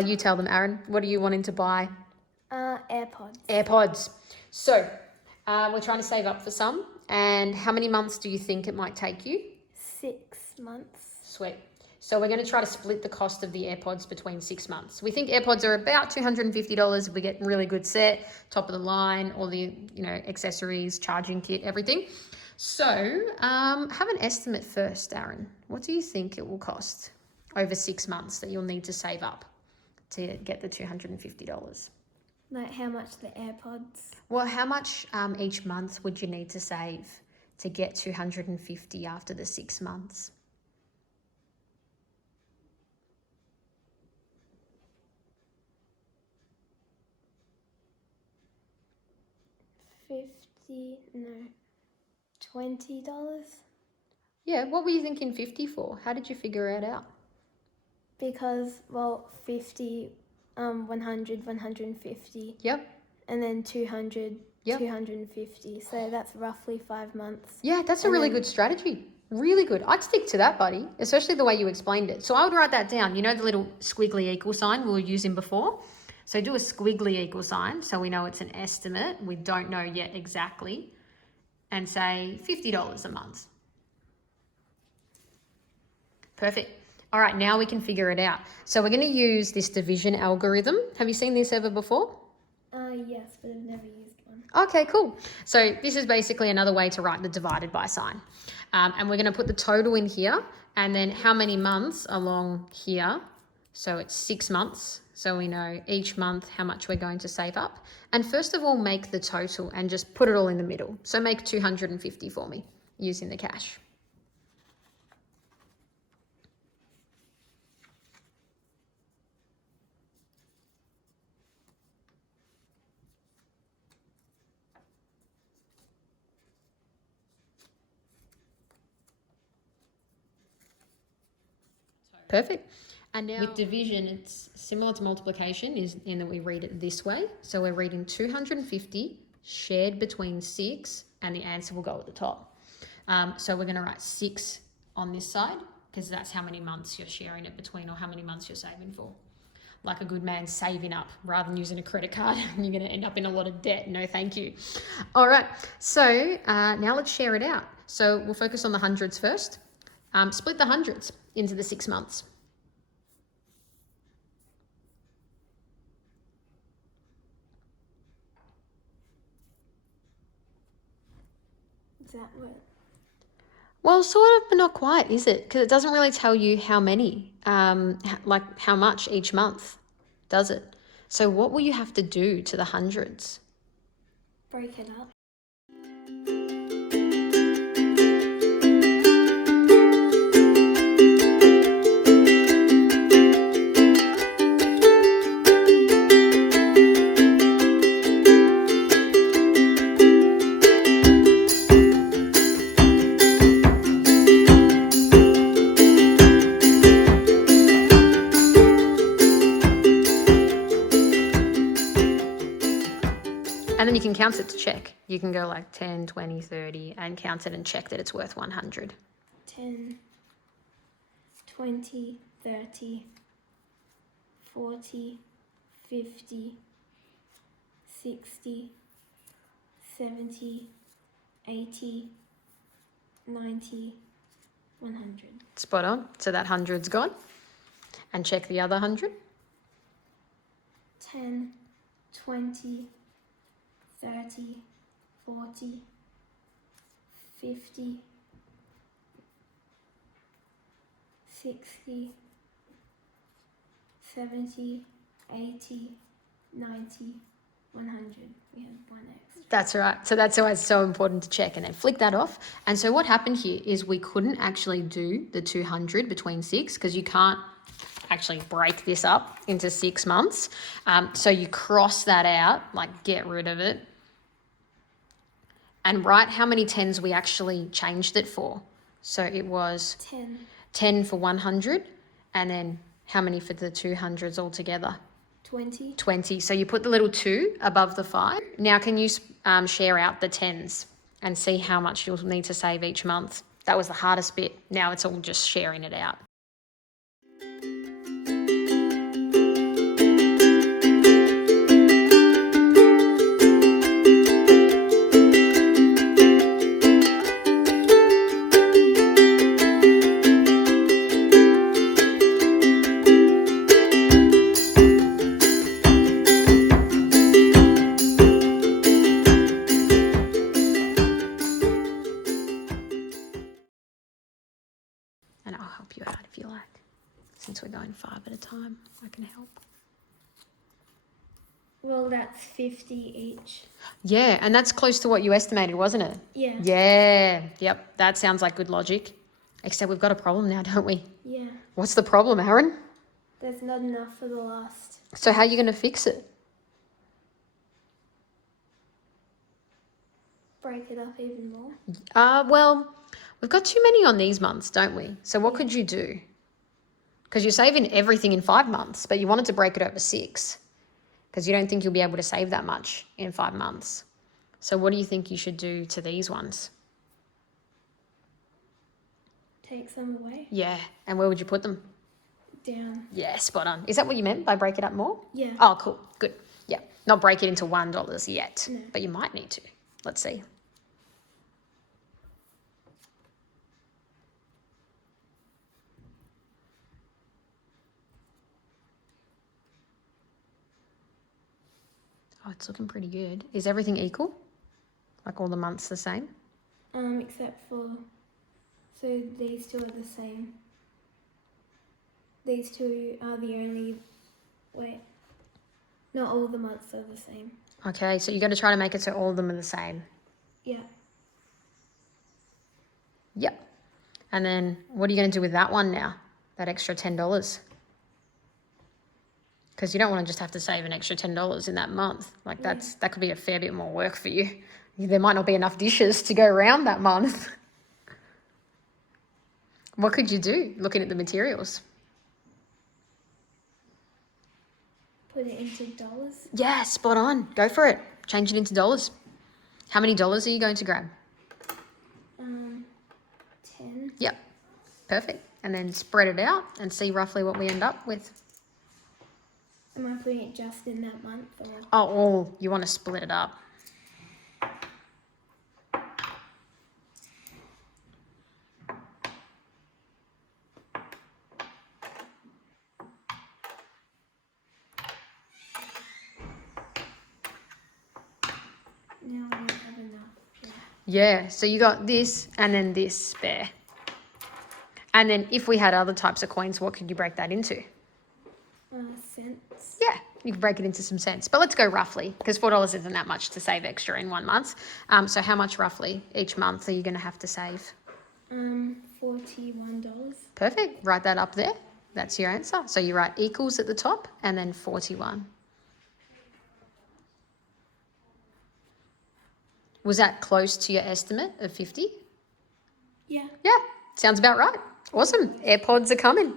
Well, you tell them, Aaron. What are you wanting to buy? AirPods. AirPods. So, we're trying to save up for some. And how many months do you think it might take you? 6 months. Sweet. So we're going to try to split the cost of the AirPods between 6 months. We think AirPods are about $250 if we get really good set, top of the line, all the accessories, charging kit, everything. So have an estimate first, Aaron. What do you think it will cost over 6 months that you'll need to save up to get the $250? Like how much the AirPods? Well, how much each month would you need to save to get $250 after the 6 months? 20. Yeah, what were you thinking 50 for? How did you figure it out? Because 50, 100, 150. Yep. And then 200, Yep. 250. So that's roughly 5 months. Yeah, that's a really good strategy. Really good. I'd stick to that, buddy, especially the way you explained it. So I would write that down. You know the little squiggly equal sign we were using before? So do a squiggly equal sign so we know it's an estimate. We don't know yet exactly. And say $50 a month. Perfect. All right, now we can figure it out. So we're going to use this division algorithm. Have you seen this ever before? Yes, but I've never used one. Okay, cool. So this is basically another way to write the divided by sign. And we're going to put the total in here and then how many months along here. So it's 6 months. So we know each month how much we're going to save up. And first of all, make the total and just put it all in the middle. So make 250 for me using the cash. Perfect. And now with division, it's similar to multiplication in that we read it this way. So we're reading 250 shared between 6 and the answer will go at the top. So we're going to write 6 on this side because that's how many months you're sharing it between or how many months you're saving for. Like a good man, saving up rather than using a credit card and you're going to end up in a lot of debt. No, thank you. All right. So now let's share it out. So we'll focus on the hundreds first. Split the hundreds into the 6 months. Is that what? Well, sort of, but not quite, is it? Because it doesn't really tell you how many, like how much each month, does it? So what will you have to do to the hundreds? Break it up. And then you can count it to check. You can go like 10, 20, 30 and count it and check that it's worth 100. 10, 20, 30, 40, 50, 60, 70, 80, 90, 100. Spot on. So that 100's gone. And check the other 100. 10, 20, 30, 40, 50, 60, 70, 80, 90, 100. We have one extra. That's right. So that's why it's so important to check and then flick that off. And so what happened here is we couldn't actually do the 200 between 6 because you can't actually break this up into 6 months. So you cross that out, like get rid of it. And write how many 10s we actually changed it for. So it was 10 for 100 and then how many for the 200s altogether? 20. 20. So you put the little 2 above the 5. Now can you share out the 10s and see how much you'll need to save each month? That was the hardest bit. Now it's all just sharing it out. time. I can help. Well, that's 50 each. Yeah, and that's close to what you estimated, wasn't it? Yeah. Yeah. Yep. That sounds like good logic. Except we've got a problem now, don't we? Yeah. What's the problem, Aaron? There's not enough for the last. So how are you going to fix it? Break it up even more. Well, we've got too many on these months, don't we? So what could you do? Because you're saving everything in 5 months, but you wanted to break it over 6 because you don't think you'll be able to save that much in 5 months. So what do you think you should do to these ones? Take some away. Yeah. And where would you put them? Down. Yeah, spot on. Is that what you meant by break it up more? Yeah. Oh, cool. Good. Yeah. Not break it into $1 yet, No. but you might need to. Let's see. Oh, it's looking pretty good. Is everything equal? Like all the months the same? Except for, so these two are the same. These two are the only, wait, not all the months are the same. Okay, so you're going to try to make it so all of them are the same. Yeah. Yep. And then what are you going to do with that one now? That extra $10? Because you don't want to just have to save an extra $10 in that month. Like that could be a fair bit more work for you. There might not be enough dishes to go around that month. What could you do looking at the materials? Put it into dollars. Yeah, spot on. Go for it. Change it into dollars. How many dollars are you going to grab? 10. Yep. Perfect. And then spread it out and see roughly what we end up with. Am I putting it just in that month or? Oh, you want to split it up. Now I don't have enough. Yeah, so you got this and then this spare. And then if we had other types of coins, what could you break that into? Cents. Yeah, you can break it into some cents. But let's go roughly, because $4 isn't that much to save extra in 1 month. So how much roughly each month are you going to have to save? $41. Perfect. Write that up there. That's your answer. So you write equals at the top and then 41. Was that close to your estimate of 50? Yeah. Yeah, sounds about right. Awesome. AirPods are coming.